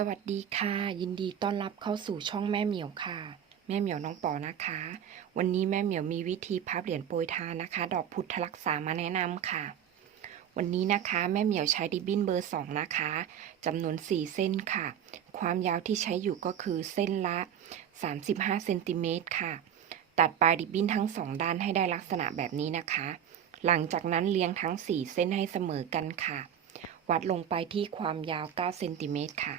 สวัสดีค่ะ ยินดีต้อนรับเข้าสู่ช่องแม่เหมียวค่ะ แม่เหมียวน้องปอนะคะ วันนี้แม่เหมียวมีวิธีพับเหรียญโปรยทานนะคะ ดอกพุทธรักษามาแนะนำค่ะ วันนี้นะคะแม่เหมียวใช้ดิบบิ้นเบอร์2นะคะจำนวน4เส้นค่ะ ความยาวที่ใช้อยู่ก็คือเส้นละ 35เซนติเมตรค่ะ ตัดปลายดิบบิ้นทั้งสองด้านให้ได้ลักษณะแบบนี้นะคะ หลังจากนั้นเรียงทั้ง4เส้นให้เสมอกันค่ะ วัดลงไปที่ความยาว9เซนติเมตรค่ะ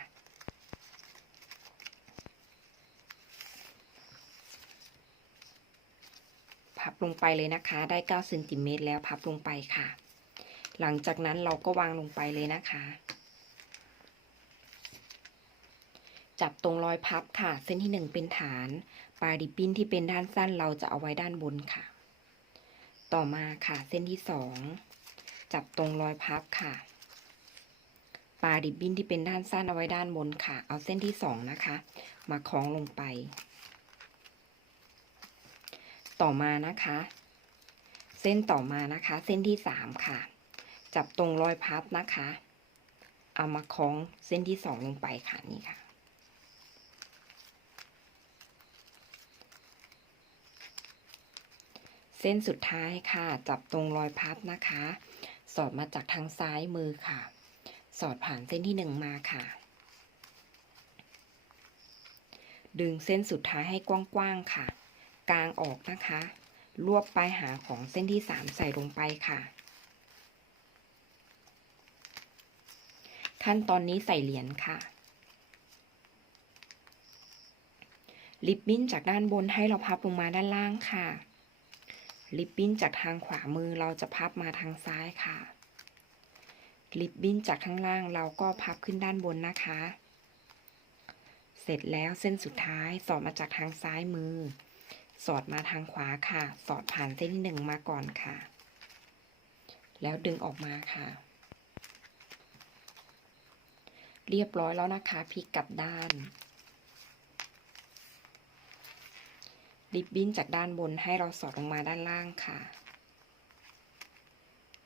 พับลงไปเลยนะคะ ได้9เซนติเมตรแล้วพับลงไปค่ะ หลังจากนั้นเราก็วางลงไปเลยนะคะ จับตรงรอยพับค่ะ เส้นที่ 1 เป็นฐาน ปลายดิบบิ้นที่เป็นด้านสั้นเราจะเอาไว้ด้านบนค่ะ ต่อมาค่ะเส้นที่ 2 จับตรงรอยพับค่ะ ปลายดิบบิ้นที่เป็นด้านสั้นเอาไว้ด้านบนค่ะ เอาเส้นที่ 2 นะคะ มาคล้องลงไป ต่อมานะคะ เส้นต่อมานะคะ เส้นที่สามค่ะ จับตรงรอยพับนะคะ เอามาคล้องเส้นที่สองลงไปค่ะนี่ค่ะ เส้นสุดท้ายค่ะ จับตรงรอยพับนะคะ สอดมาจากทางซ้ายมือค่ะ สอดผ่านเส้นที่หนึ่งมาค่ะดึงเส้นสุดท้ายให้กว้างๆค่ะ กลางออกนะคะ รวบปลายหางของเส้นที่3ใส่ลงไปค่ะ ขั้นตอนนี้ใส่เหรียญค่ะลิปบิ้นจากด้านบนให้เราพับลงมาด้านล่างค่ะลิปบิ้นจากทางขวามือเราจะพับมาทางซ้ายค่ะลิปบิ้นจากข้างล่างเราก็พับขึ้นด้านบนนะคะเสร็จแล้วเส้นสุดท้ายสอดมาจากทางซ้ายมือ สอดมาทางขวาค่ะ สอดผ่านเส้นหนึ่งมาก่อนค่ะ แล้วดึงออกมาค่ะ เรียบร้อยแล้วนะคะพลิกกลับด้านริบบิ้นจากด้านบนให้เราสอดลงมาด้านล่างค่ะ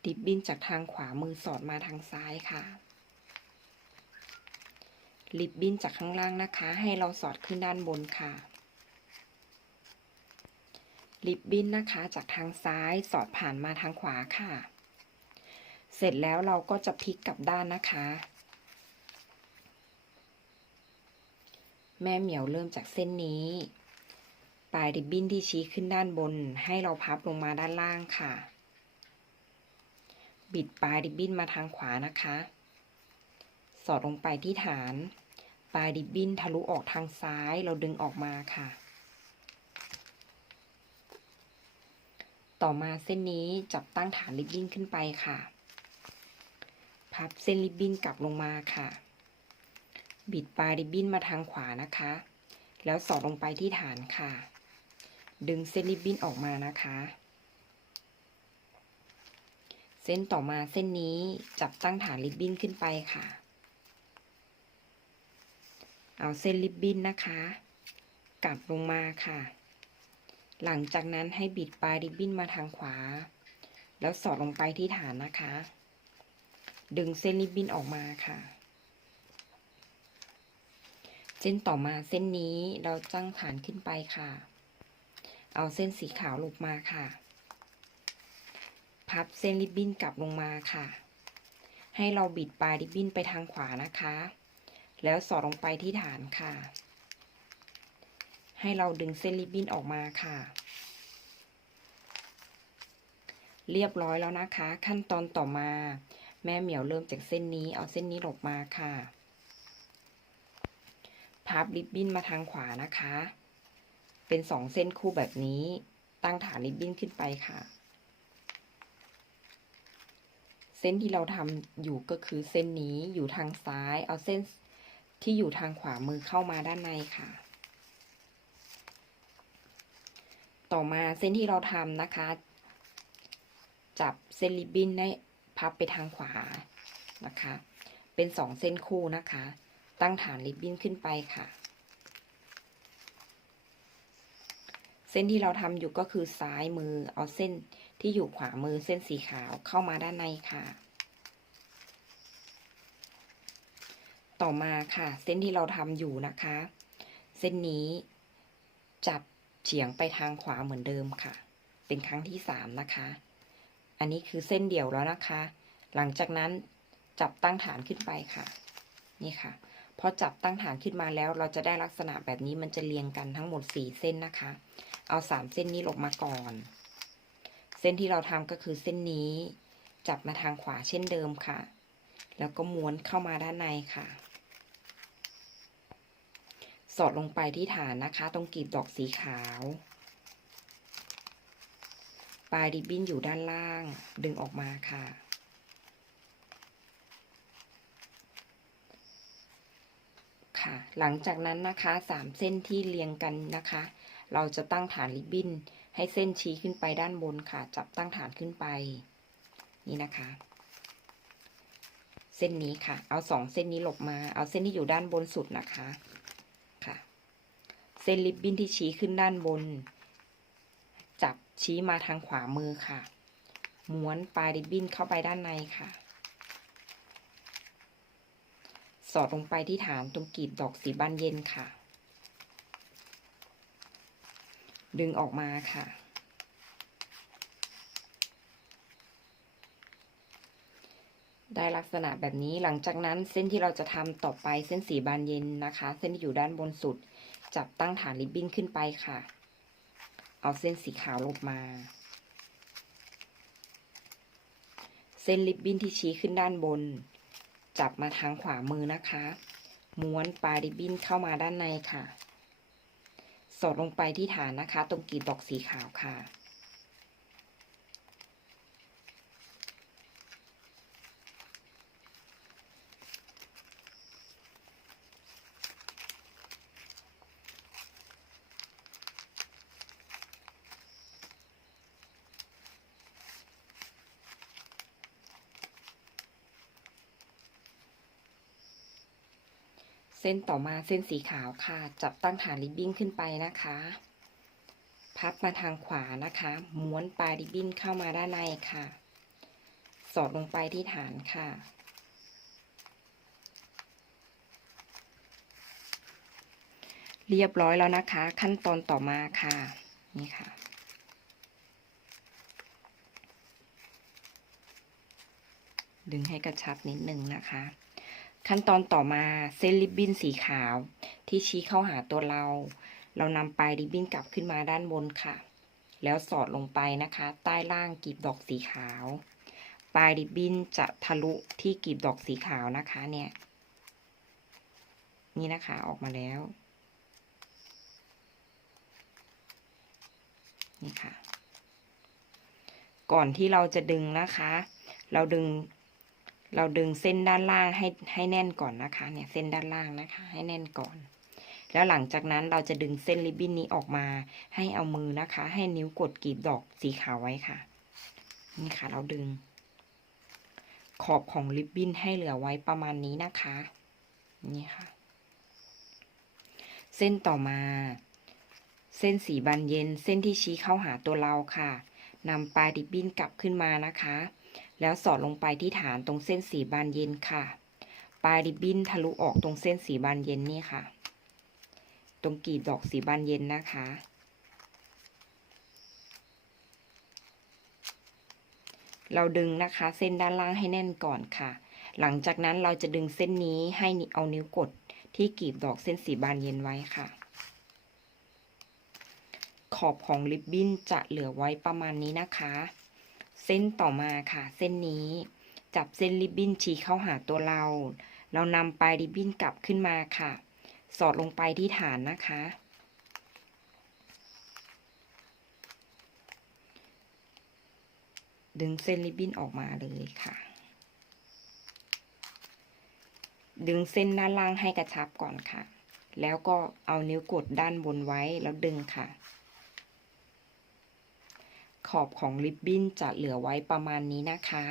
ริบบิ้นจากทางขวามือสอดมาทางซ้ายค่ะริบบิ้นจากข้างล่างนะคะ ให้เราสอดขึ้นด้านบนค่ะ ริบบิ้นนะคะจากทางซ้ายสอดผ่านมาทางขวาค่ะ เสร็จแล้วเราก็จะพลิกกลับด้านนะคะ แม่เหมียวเริ่มจากเส้นนี้ ปลายริบบิ้นที่ชี้ขึ้นด้านบน ให้เราพับลงมาด้านล่างค่ะ บิดปลายริบบิ้นมาทางขวานะคะ สอดลงไปที่ฐาน ปลายริบบิ้นทะลุออกทางซ้ายเราดึงออกมาค่ะ ต่อมาเส้นนี้จับตั้งฐานริบบิ้นขึ้นไปค่ะ พับเส้นริบบิ้นกลับลงมาค่ะ บิดปลายริบบิ้นมาทางขวานะคะ แล้วสอดลงไปที่ฐานค่ะ ดึงเส้นริบบิ้นออกมานะคะ เส้นต่อมาเส้นนี้จับตั้งฐานริบบิ้นขึ้นไปค่ะ เอาเส้นริบบิ้นนะคะ กลับลงมาค่ะ หลังจากนั้นให้บิดปลายริบบิ้นมาทางขวา แล้วสอดลงไปที่ฐานนะคะ ดึงเส้นริบบิ้นออกมาค่ะ เส้นต่อมาเส้นนี้เราตั้งฐานขึ้นไปค่ะ เอาเส้นสีขาวลงมาค่ะ พับเส้นริบบิ้นกลับลงมาค่ะ ให้เราบิดปลายริบบิ้นไปทางขวานะคะ แล้วสอดลงไปที่ฐานค่ะ ให้เราดึงเส้นริบบิ้นออกมาค่ะ เรียบร้อยแล้วนะคะ ขั้นตอนต่อมา แม่เหมียวเริ่มจากเส้นนี้ เอาเส้นนี้หลบมาค่ะ พับริบบิ้นมาทางขวานะคะ เป็นสองเส้นคู่แบบนี้ ตั้งฐานริบบิ้นขึ้นไปค่ะ เส้นที่เราทำอยู่ก็คือเส้นนี้อยู่ทางซ้าย เอาเส้นที่อยู่ทางขวามือเข้ามาด้านในค่ะ ต่อมาเส้นที่เราทำนะคะ จับเส้นริบบิ้นให้พับไปทางขวานะคะ เป็นสองเส้นคู่นะคะ ตั้งฐานริบบิ้นขึ้นไปค่ะ เส้นที่เราทำอยู่ก็คือซ้ายมือเอาเส้นที่อยู่ขวามือเส้นสีขาวเข้ามาด้านในค่ะ ต่อมาค่ะ เส้นที่เราทำอยู่นะคะ เส้นนี้จับ เฉียงไปทางขวาเหมือนเดิมค่ะ เป็นครั้งที่สามนะคะ อันนี้คือเส้นเดี่ยวแล้วนะคะ หลังจากนั้นจับตั้งฐานขึ้นไปค่ะ นี่ค่ะ พอจับตั้งฐานขึ้นมาแล้ว เราจะได้ลักษณะแบบนี้มันจะเรียงกันทั้งหมดสี่เส้นนะคะ เอาสามเส้นนี้ลงมาก่อน เส้นที่เราทำก็คือเส้นนี้ จับมาทางขวาเช่นเดิมค่ะ แล้วก็ม้วนเข้ามาด้านในค่ะ สอดลงไปที่ฐานนะคะ ตรงกลีบดอกสีขาว ปลายริบบิ้นอยู่ด้านล่าง ดึงออกมาค่ะ ค่ะ หลังจากนั้นนะคะสามเส้นที่เรียงกันนะคะ เราจะตั้งฐานริบบิ้น ให้เส้นชี้ขึ้นไปด้านบนค่ะ จับตั้งฐานขึ้นไป นี่นะคะเส้นนี้ค่ะ เอาสองเส้นนี้หลบมา เอาเส้นที่อยู่ด้านบนสุดนะคะค่ะ เส้นริบบิ้นที่ชี้ขึ้นด้านบน จับชี้มาทางขวามือค่ะ ม้วนปลายริบบิ้นเข้าไปด้านในค่ะ สอดลงไปที่ฐานตรงกลีบดอกสีบานเย็นค่ะ ดึงออกมาค่ะ ได้ลักษณะแบบนี้หลังจากนั้นเส้นที่เราจะทำต่อไปเส้นสีบานเย็นนะคะ เส้นที่อยู่ด้านบนสุด จับตั้งฐานริบบิ้นขึ้นไปค่ะ เอาเส้นสีขาวลงมา เส้นริบบิ้นที่ชี้ขึ้นด้านบน จับมาทางขวามือนะคะ ม้วนปลายริบบิ้นเข้ามาด้านในค่ะ สอดลงไปที่ฐานนะคะ ตรงกีบดอกสีขาวค่ะ เส้นต่อมาเส้นสีขาวค่ะ จับตั้งฐานริบบิ้นขึ้นไปนะคะ พับมาทางขวานะคะ ม้วนปลายริบบิ้นเข้ามาด้านในค่ะ สอดลงไปที่ฐานค่ะ เรียบร้อยแล้วนะคะ ขั้นตอนต่อมาค่ะ นี่ค่ะดึงให้กระชับนิดนึงนะคะ ขั้นตอนต่อมาเส้นริบบิ้นสีขาว ที่ชี้เข้าหาตัวเรา เรานำปลายริบบิ้นกลับขึ้นมาด้านบนค่ะ แล้วสอดลงไปนะคะ ใต้ล่างกลีบดอกสีขาว ปลายริบบิ้นจะทะลุที่กลีบดอกสีขาวนะคะเนี่ย นี่นะคะออกมาแล้ว นี่ค่ะ ก่อนที่เราจะดึงนะคะ เราดึง เราดึงเส้นด้านล่างให้ให้แน่นก่อนนะคะ เนี่ยเส้นด้านล่างนะคะ ให้แน่นก่อน แล้วหลังจากนั้นเราจะดึงเส้นริบบิ้นนี้ออกมา ให้เอามือนะคะ ให้นิ้วกดกีบดอกสีขาวไว้ค่ะ นี่ค่ะ เราดึง ขอบของริบบิ้นให้เหลือไว้ประมาณนี้นะคะ นี่ค่ะ เส้นต่อมา เส้นสีบานเย็น เส้นที่ชี้เข้าหาตัวเราค่ะนำปลายริบบิ้นกลับขึ้นมานะคะ แล้วสอดลงไปที่ฐานตรงเส้นสีบานเย็นค่ะ ปลายริบบิ้นทะลุออกตรงเส้นสีบานเย็นนี่ค่ะ ตรงกีบดอกสีบานเย็นนะคะ เราดึงนะคะเส้นด้านล่างให้แน่นก่อนค่ะ หลังจากนั้นเราจะดึงเส้นนี้ให้เอานิ้วกดที่กีบดอกเส้นสีบานเย็นไว้ค่ะ ขอบของริบบิ้นจะเหลือไว้ประมาณนี้นะคะ ส้นต่อมาค่ะ เส้นนี้ จับเส้นริบบิ้นชี้เข้าหาตัวเรา เรานำปลายริบบิ้นกลับขึ้นมาค่ะ สอดลงไปที่ฐานนะคะ ดึงเส้นริบบิ้นออกมาเลยค่ะ ดึงเส้นด้านล่างให้กระชับก่อนค่ะ แล้วก็เอานิ้วกดด้านบนไว้แล้วดึงค่ะ ขอบของริบบิ้นจะเหลือไว้ประมาณนี้นะคะ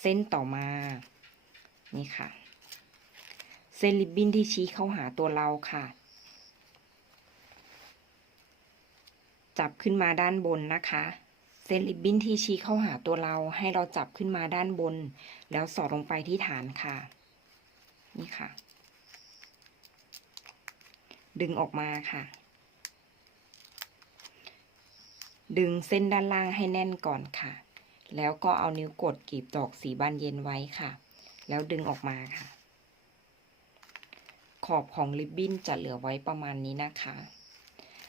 เส้นต่อมา นี่ค่ะ เส้นริบบิ้นที่ชี้เข้าหาตัวเราค่ะ จับขึ้นมาด้านบนนะคะ เส้นริบบิ้นที่ชี้เข้าหาตัวเราให้เราจับขึ้นมาด้านบน แล้วสอดลงไปที่ฐานค่ะ นี่ค่ะ ดึงออกมาค่ะ ดึงเส้นด้านล่างให้แน่นก่อนค่ะ แล้วก็เอานิ้วกดกีบดอกสีบานเย็นไว้ค่ะ แล้วดึงออกมาค่ะ ขอบของริบบิ้นจะเหลือไว้ประมาณนี้นะคะ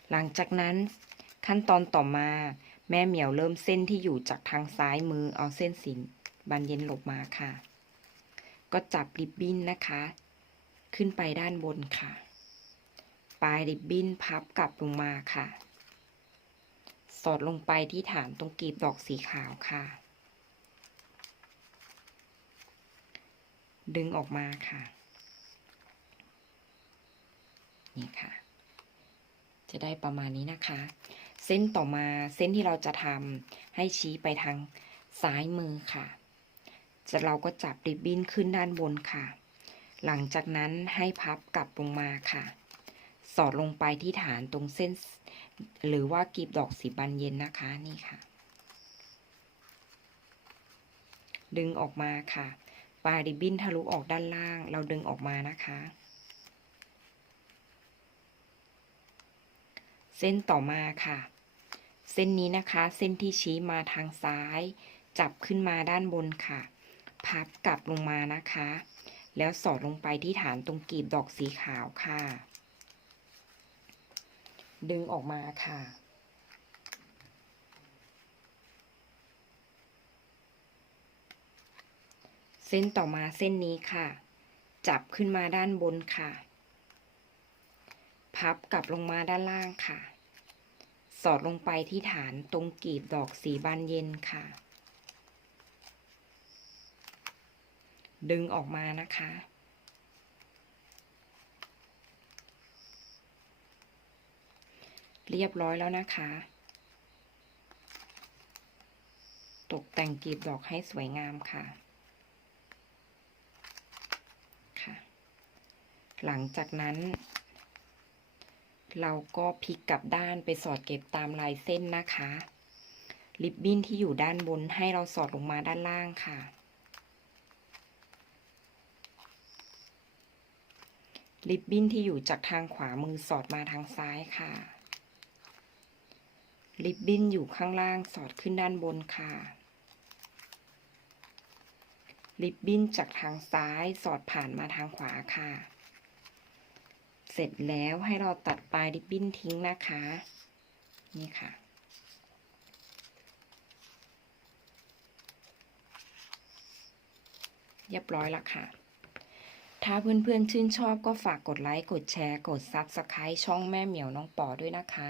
หลังจากนั้นขั้นตอนต่อมาแม่เหมียวเริ่มเส้นที่อยู่จากทางซ้ายมือเอาเส้นสีบานเย็นหลบมาค่ะ ก็จับริบบิ้นนะคะ ขึ้นไปด้านบนค่ะ ปลายริบบิ้นพับกลับลงมาค่ะ สอดลงไปที่ฐานตรงกลีบดอกสีขาวค่ะ ดึงออกมาค่ะ นี่ค่ะ จะได้ประมาณนี้นะคะ เส้นต่อมาเส้นที่เราจะทำให้ชี้ไปทางซ้ายมือค่ะ จะเราก็จับริบบิ้นขึ้นด้านบนค่ะ หลังจากนั้นให้พับกลับลงมาค่ะ สอดลงไปที่ฐานตรงเส้น หรือว่ากลีบดอกสีบานเย็นนะคะนี่ค่ะ ดึงออกมาค่ะ ปลายริบบิ้นทะลุออกด้านล่าง เราดึงออกมานะคะ เส้นต่อมาค่ะ เส้นนี้นะคะ เส้นที่ชี้มาทางซ้าย จับขึ้นมาด้านบนค่ะ พับกลับลงมานะคะ แล้วสอดลงไปที่ฐานตรงกลีบดอกสีขาวค่ะ ดึงออกมาค่ะ เส้นต่อมาเส้นนี้ค่ะ จับขึ้นมาด้านบนค่ะ พับกลับลงมาด้านล่างค่ะ สอดลงไปที่ฐานตรงกีบดอกสีบานเย็นค่ะ ดึงออกมานะคะ เรียบร้อยแล้วนะคะ ตกแต่งกลีบดอกให้สวยงามค่ะค่ะ หลังจากนั้น เราก็พลิกกลับด้านไปสอดเก็บตามลายเส้นนะคะ ริบบิ้นที่อยู่ด้านบนให้เราสอดลงมาด้านล่างค่ะริบบิ้นที่อยู่จากทางขวามือสอดมาทางซ้ายค่ะ ริบบิ้นอยู่ข้างล่างสอดขึ้นด้านบนค่ะ ริบบิ้นจากทางซ้ายสอดผ่านมาทางขวาค่ะ เสร็จแล้วให้เราตัดปลายริบบิ้นทิ้งนะคะ นี่ค่ะเรียบร้อยแล้วค่ะ ถ้าเพื่อนๆชื่นชอบก็ฝากกดไลค์ กดแชร์ กด Subscribe ช่องแม่เหมียวน้องปอด้วยนะคะ